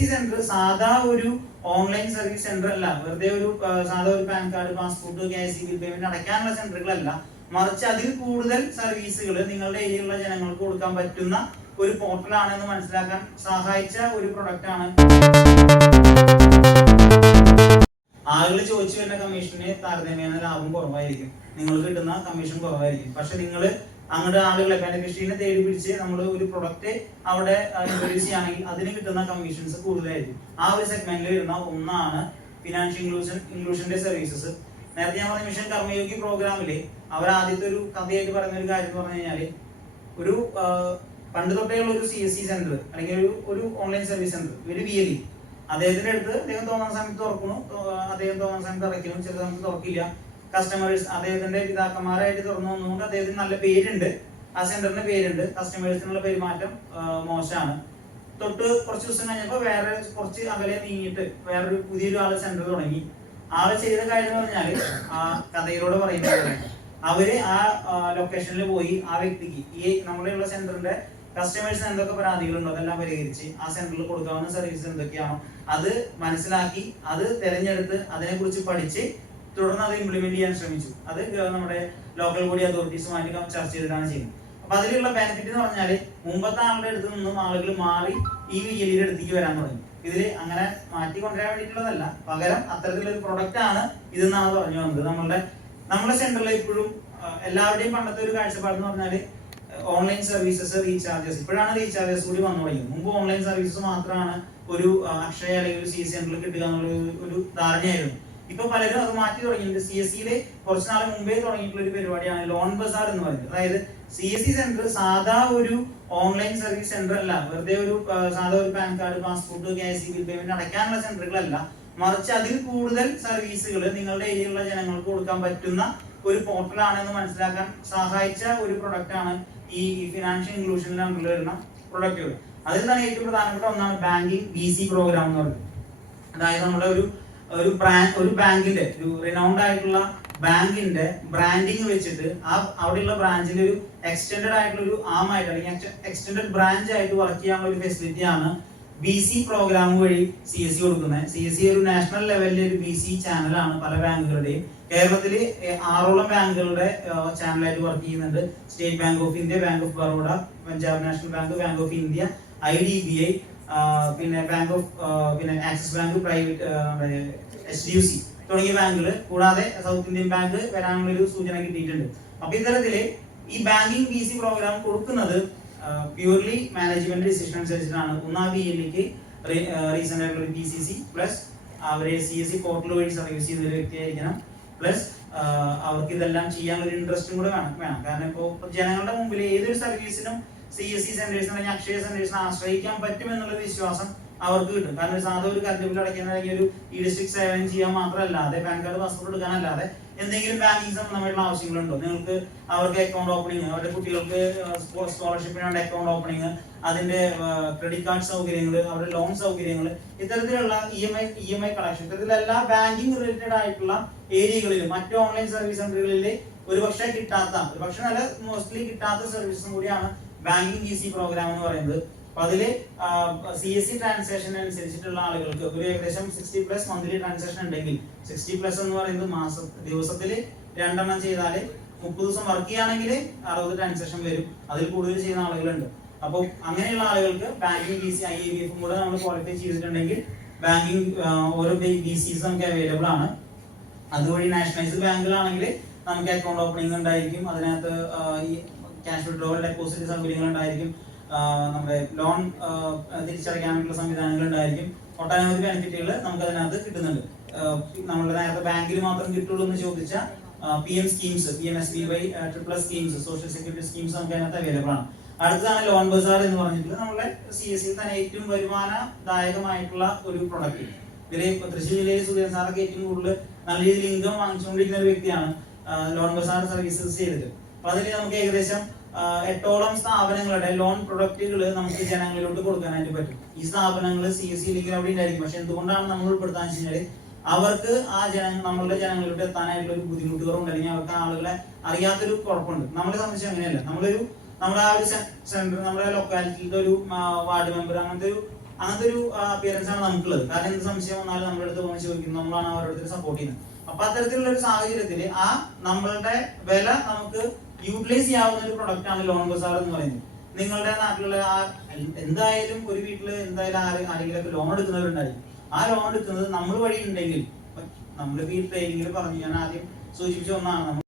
C centre സാധാ ഒരു online service centre അല്ല. വെറുതെ ഒരു സാധാ ഒരു PAN card passport K C bill payment അടയ്ക്കാനുള്ള സെന്ററുകളല്ല മറിച്ച് അതിൽ കൂടുതൽ സർവീസുകൾ നിങ്ങളുടെ ഏരിയയിലുള്ള ജനങ്ങൾക്ക് കൊടുക്കാൻ പറ്റുന്ന ഒരു പോർട്ടലാണെന്ന് മനസ്സിലാക്കാൻ സഹായിച്ച ഒരു പ്രൊഡക്റ്റ് ആണ്. ആളുകൾ ചോദിച്ചു വരുന്ന കമ്മീഷന് താരതമ്യേന ലാഭം കുറവായിരിക്കും. നിങ്ങൾക്ക് കിട്ടുന്ന കമ്മീഷൻ കുറവായിരിക്കും. പക്ഷെ നിങ്ങൾ അങ്ങോട്ട് ആളുകളെ ബെനിഫിഷ്യറിനെ തേടി പിടിച്ച് നമ്മൾ ഒരു പ്രൊഡക്റ്റ് അവിടെ ഇൻട്രൊഡ്യൂസ് ചെയ്യുകയാണെങ്കിൽ അതിന് കിട്ടുന്ന കമ്മീഷൻസ് കൂടുതലായിരിക്കും. ആ ഒരു സെഗ്മെന്റിൽ വരുന്ന ഒന്നാണ് ഫിനാൻഷ്യൽ ഇൻക്ലൂഷൻ ഇൻക്ലൂഷന്റെ സർവീസസ് നേരത്തെ ഞാൻ പറഞ്ഞ മിഷൻ കർമ്മയോഗി പ്രോഗ്രാമിൽ അവർ ആദ്യത്തെ ഒരു കഥയായിട്ട് പറയുന്ന ഒരു കാര്യം എന്ന് പറഞ്ഞു കഴിഞ്ഞാൽ ഒരു പണ്ട് തൊട്ടേ ഉള്ള ഒരു സി എസ് സി സെന്റർ അല്ലെങ്കിൽ ഒരു ഒരു ഓൺലൈൻ സർവീസ് സെന്റർ ഒരു വി എൽ അദ്ദേഹത്തിന്റെ അടുത്ത് അദ്ദേഹം തോന്നുന്ന സമയത്ത് തുറക്കുന്നു അദ്ദേഹം തോന്നുന്ന സമയത്ത് അടയ്ക്കുന്നു ചില സമയത്ത് തുറക്കില്ല. കസ്റ്റമേഴ്സ് അദ്ദേഹത്തിന്റെ പിതാക്കന്മാരായിട്ട് തുറന്നു വന്നുകൊണ്ട് അദ്ദേഹത്തിന് നല്ല പേരുണ്ട്. ആ സെന്ററിന്റെ പേരുണ്ട്. കസ്റ്റമേഴ്സിനുള്ള പെരുമാറ്റം മോശമാണ്. തൊട്ട് കുറച്ച് ദിവസം കഴിഞ്ഞപ്പോൾ വേറെ കുറച്ച് അകലെ നീങ്ങിയിട്ട് വേറൊരു പുതിയൊരു ആൾ സെന്റർ തുടങ്ങി. ആൾ ചെയ്ത കാര്യം എന്ന് പറഞ്ഞാൽ ആ കഥയിലൂടെ പറയുന്നത് അവർ ആ ലൊക്കേഷനിൽ പോയി ആ വ്യക്തിക്ക് ഈ നമ്മുടെയുള്ള സെന്ററിന്റെ കസ്റ്റമേഴ്സിന് എന്തൊക്കെ പരാതികളുണ്ടോ അതെല്ലാം പരിഹരിച്ച് ആ സെന്ററിൽ കൊടുക്കാവുന്ന സർവീസ് എന്തൊക്കെയാണോ അത് മനസ്സിലാക്കി അത് തെരഞ്ഞെടുത്ത് അതിനെക്കുറിച്ച് പഠിച്ച് തുടർന്ന് അത് ഇംപ്ലിമെന്റ് ചെയ്യാൻ ശ്രമിച്ചു. അത് നമ്മുടെ ലോക്കൽ ബോഡി അതോറിറ്റീസുമായിട്ട് ചർച്ച ചെയ്തിട്ടാണ് ചെയ്യുന്നത്. അപ്പൊ അതിലുള്ള ബെനിഫിറ്റ് എന്ന് പറഞ്ഞാൽ മുമ്പത്തെ ആളുടെ അടുത്ത് നിന്നും ആളുകൾ മാറി ഈ വിജയിയുടെ അടുത്തേക്ക് വരാൻ തുടങ്ങി. ഇതിൽ അങ്ങനെ മാറ്റി കൊണ്ടുവരാൻ വേണ്ടിയിട്ടുള്ളതല്ല. പകരം അത്തരത്തിലൊരു പ്രൊഡക്റ്റ് ആണ് ഇതെന്നാണ് പറഞ്ഞു വന്നത്. നമ്മളുടെ നമ്മുടെ സെന്ററിൽ ഇപ്പോഴും എല്ലാവരുടെയും പണ്ടത്തെ ഒരു കാഴ്ചപ്പാട് എന്ന് പറഞ്ഞാൽ ഓൺലൈൻ സർവീസസ് റീചാർജസ് ഇപ്പോഴാണ് റീചാർജസ് കൂടി വന്നു തുടങ്ങിയത്. മുമ്പ് ഓൺലൈൻ സർവീസസ് മാത്രമാണ് ഒരു അക്ഷയ അല്ലെങ്കിൽ സി സെന്ററിൽ കിട്ടുക എന്നുള്ള ഒരു ധാരണയായിരുന്നു. ഇപ്പൊ പലരും അത് മാറ്റി തുടങ്ങിയിട്ടുണ്ട്. സി എസ് സിയിലെ കുറച്ച് മുമ്പേ തുടങ്ങിയിട്ടുള്ള ഒരു പരിപാടിയാണ് ലോൺ ബസാർ എന്ന് പറയുന്നത്. അതായത് സി എസ് സി സെന്റർ സാധാ ഒരു ഓൺലൈൻ സർവീസ് സെന്റർ അല്ല. വെറുതെ ഒരു സാധാ ഒരു PAN card passport K S bill payment അടയ്ക്കാനുള്ള സെന്ററുകളല്ല മറിച്ച് അതിൽ കൂടുതൽ സർവീസുകൾ നിങ്ങളുടെ ഏരിയയിലുള്ള ജനങ്ങൾക്ക് കൊടുക്കാൻ പറ്റുന്ന ഒരു പോർട്ടലാണെന്ന് മനസ്സിലാക്കാൻ സഹായിച്ച ഒരു പ്രൊഡക്റ്റ് ആണ് ഈ ഫിനാൻഷ്യൽ ഇൻക്ലൂഷനിൽ അണ്ടറിൽ വരുന്ന പ്രൊഡക്റ്റുകൾ അതിൽ തന്നെ ഏറ്റവും പ്രധാനപ്പെട്ട ഒന്നാണ് ബാങ്കിങ് ബി സി പ്രോഗ്രാം എന്ന് പറയുന്നത്. അതായത് നമ്മുടെ ഒരു ഒരു ഒരു ബാങ്കിന്റെ ഒരു റിനൗണ്ട് ആയിട്ടുള്ള ബാങ്കിന്റെ ബ്രാൻഡിങ് വെച്ചിട്ട് ആ അവിടെയുള്ള ബ്രാഞ്ചിന്റെ ഒരു എക്സ്റ്റെൻഡഡ് ആയിട്ടുള്ള ഒരു ആം ആയിട്ട് അല്ലെങ്കിൽ എക്സ്റ്റെൻഡഡ് ബ്രാഞ്ച് ആയിട്ട് വർക്ക് ചെയ്യാനുള്ള ഒരു ഫെസിലിറ്റി ആണ് ബി സി പ്രോഗ്രാം വഴി സി എസ് സി കൊടുക്കുന്നത്. സി എസ് സി ഒരു നാഷണൽ ലെവലിലെ ഒരു ബി സി ചാനലാണ് പല ബാങ്കുകളുടെയും. കേരളത്തിൽ ആറോളം ബാങ്കുകളുടെ ചാനലായിട്ട് വർക്ക് ചെയ്യുന്നുണ്ട്. State Bank of India Bank of Baroda Punjab National Bank Bank of India I D B I പിന്നെ ബാങ്ക് ഓഫ് പിന്നെ Axis Bank private H D U C തുടങ്ങിയ ബാങ്കുകൾ കൂടാതെ സൗത്ത് ഇന്ത്യൻ ബാങ്ക് വരാനുള്ള ഒരു സൂചന കിട്ടിയിട്ടുണ്ട്. അപ്പൊ ഇത്തരത്തിൽ ഈ ബാങ്കിങ് ബി സി പ്രോഗ്രാം കൊടുക്കുന്നത് പ്യൂർലി മാനേജ്മെന്റ് ഡിസിഷൻ അനുസരിച്ചിട്ടാണ്. ഒന്നാം ബി എല്ലിക്ക് റീസെന്റ് ആയിട്ടുള്ള ബി സി സി പ്ലസ് അവരെ സി എസ് സി പോർട്ടൽ വഴി സർവീസ് ചെയ്യുന്ന ഒരു വ്യക്തിയായിരിക്കണം പ്ലസ് അവർക്ക് ഇതെല്ലാം ചെയ്യാനുള്ള ഒരു ഇൻട്രസ്റ്റും കൂടെ വേണം വേണം. കാരണം ഇപ്പോൾ ജനങ്ങളുടെ മുമ്പിൽ ഏതൊരു സർവീസിനും സി എസ് സി സെന്റേഴ്സിന് അല്ലെങ്കിൽ അക്ഷയ സെന്റേഴ്സിനെ ആശ്രയിക്കാൻ പറ്റുമെന്നുള്ള വിശ്വാസം അവർക്ക് കിട്ടും. കാരണം ഒരു സാധാ ഒരു കറണ്ട് ബിൽ അടയ്ക്കുന്ന അല്ലെങ്കിൽ ഒരു ഇ ഡിസ്ട്രിക്ട് സേവനം ചെയ്യാൻ മാത്രമല്ലാതെ പാൻ കാർഡ് പാസ്പോർട്ട് എടുക്കാനല്ലാതെ എന്തെങ്കിലും ബാങ്കിങ് സംബന്ധമായിട്ടുള്ള ആവശ്യങ്ങളുണ്ടോ? നിങ്ങൾക്ക് അവർക്ക് അക്കൗണ്ട് ഓപ്പണിങ് അവരുടെ കുട്ടികൾക്ക് സ്കോളർഷിപ്പിന് വേണ്ട അക്കൗണ്ട് ഓപ്പണിങ് അതിന്റെ ക്രെഡിറ്റ് കാർഡ് സൗകര്യങ്ങൾ അവരുടെ ലോൺ സൗകര്യങ്ങൾ ഇത്തരത്തിലുള്ള E M I E M I collection ഇത്തരത്തിലെല്ലാ banking related ആയിട്ടുള്ള ഏരിയകളിലും മറ്റു ഓൺലൈൻ സർവീസ് സെന്ററുകളിൽ ഒരുപക്ഷെ കിട്ടാത്ത ഒരുപക്ഷെ നല്ല മോസ്റ്റ്ലി കിട്ടാത്ത സർവീസും കൂടിയാണ് ബാങ്കിങ് ഈസി പ്രോഗ്രാം എന്ന് പറയുന്നത്. അപ്പൊ അതിൽ സി എസ് സി ട്രാൻസാക്ഷൻ അനുസരിച്ചിട്ടുള്ള ആളുകൾക്ക് ഒരു ഏകദേശം സിക്സ്റ്റി പ്ലസ് മന്ത്ലി ട്രാൻസാക്ഷൻ ഉണ്ടെങ്കിൽ സിക്സ്റ്റി പ്ലസ് എന്ന് പറയുന്നത് മാസം ദിവസത്തിൽ രണ്ടെണ്ണം ചെയ്താൽ മുപ്പത് ദിവസം വർക്ക് ചെയ്യുകയാണെങ്കിൽ അറുപത് ട്രാൻസാക്ഷൻ വരും. അതിൽ കൂടുതൽ ചെയ്യുന്ന ആളുകളുണ്ട്. അപ്പോൾ അങ്ങനെയുള്ള ആളുകൾക്ക് banking B C I A B എഫും കൂടെ നമ്മൾ ക്വാളിഫൈ ചെയ്തിട്ടുണ്ടെങ്കിൽ ബാങ്കിങ് ഓരോ ബി സീസ് നമുക്ക് അവൈലബിൾ ആണ്. അതുവഴി നാഷണലൈസ്ഡ് ബാങ്കുകളാണെങ്കിൽ നമുക്ക് അക്കൗണ്ട് ഓപ്പണിംഗ് ഉണ്ടായിരിക്കും. അതിനകത്ത് ഈ ക്യാഷ് വിഡ്രോവൽ ഡെപ്പോസിറ്റ് സൗകര്യങ്ങൾ ഉണ്ടായിരിക്കും നമ്മുടെ ലോൺ തിരിച്ചടയ്ക്കാനുള്ള സംവിധാനങ്ങൾ ഉണ്ടായിരിക്കും ഒട്ടനവധി ബെനിഫിറ്റുകൾ നമുക്ക് അതിനകത്ത് കിട്ടുന്നുണ്ട് നമ്മുടെ നേരത്തെ ബാങ്കിൽ മാത്രം കിട്ടുള്ളൂ എന്ന് ചോദിച്ച P M schemes P M S B Y triple schemes social security schemes നമുക്ക് അതിനകത്ത് അവൈലബിൾ ആണ്. അടുത്തതാണ് ലോൺ ബസാർ എന്ന് പറഞ്ഞിട്ട് നമ്മുടെ സി എസ് സിയിൽ തന്നെ ഏറ്റവും വരുമാനദായകമായിട്ടുള്ള ഒരു പ്രൊഡക്റ്റ് ഇവരെ തൃശ്ശൂർ ജില്ലയിൽ സുധീരൻ സാറൊക്കെ ഏറ്റവും കൂടുതൽ നല്ല രീതിയിൽ ഇൻകം വാങ്ങിച്ചുകൊണ്ടിരിക്കുന്ന ഒരു വ്യക്തിയാണ് ലോൺ ബസാർ സർവീസസ് ചെയ്തിട്ട് അപ്പൊ അതിൽ നമുക്ക് ഏകദേശം എട്ടോളം സ്ഥാപനങ്ങളുടെ ലോൺ പ്രൊഡക്റ്റുകൾ നമുക്ക് ജനങ്ങളിലോട്ട് കൊടുക്കാനായിട്ട് പറ്റും. ഈ സ്ഥാപനങ്ങൾ സി എസ് സി ലീഗിൽ അവിടെ ഉണ്ടായിരിക്കും. പക്ഷെ എന്തുകൊണ്ടാണ് നമ്മൾ ഉൾപ്പെടുത്താൻ കഴിഞ്ഞാൽ അവർക്ക് ആ ജന നമ്മളുടെ ജനങ്ങളിലോട്ട് എത്താനായിട്ടുള്ള ഒരു ബുദ്ധിമുട്ടുകളുണ്ട്. അല്ലെങ്കിൽ അവർക്ക് ആളുകളെ അറിയാത്തൊരു കുഴപ്പമുണ്ട്. നമ്മളെ സംബന്ധിച്ച് അങ്ങനെയല്ല. നമ്മളൊരു നമ്മുടെ ആ ഒരു സെന്റർ നമ്മുടെ ലൊക്കാലിറ്റിയിലത്തെ ഒരു വാർഡ് മെമ്പർ അങ്ങനത്തെ ഒരു അങ്ങനത്തെ ഒരു അപ്പിയറൻസ് ആണ് നമുക്കുള്ളത്. കാരണം എന്ത് സംശയം വന്നാലും നമ്മുടെ അടുത്ത് വന്ന് ചോദിക്കും. നമ്മളാണ് അവരുടെ സപ്പോർട്ട് ചെയ്യുന്നത്. അപ്പൊ അത്തരത്തിലുള്ള ഒരു സാഹചര്യത്തിൽ ആ നമ്മളുടെ വില നമുക്ക് യൂട്ടിലൈസ് ചെയ്യാവുന്ന ഒരു പ്രൊഡക്റ്റ് ആണ് ലോൺ ബസാർ എന്ന് പറയുന്നത്. നിങ്ങളുടെ നാട്ടിലുള്ള ആ എന്തായാലും ഒരു വീട്ടിൽ എന്തായാലും ആര് ആരെങ്കിലും ലോൺ എടുക്കുന്നവരുണ്ടായിരിക്കും ആ ലോൺ എടുക്കുന്നത് നമ്മൾ വഴി ഉണ്ടെങ്കിൽ നമ്മൾ വീട്ടിലെങ്കിലും പറഞ്ഞു ഞാൻ ആദ്യം സൂചിപ്പിച്ച ഒന്നാണ്. നമ്മൾ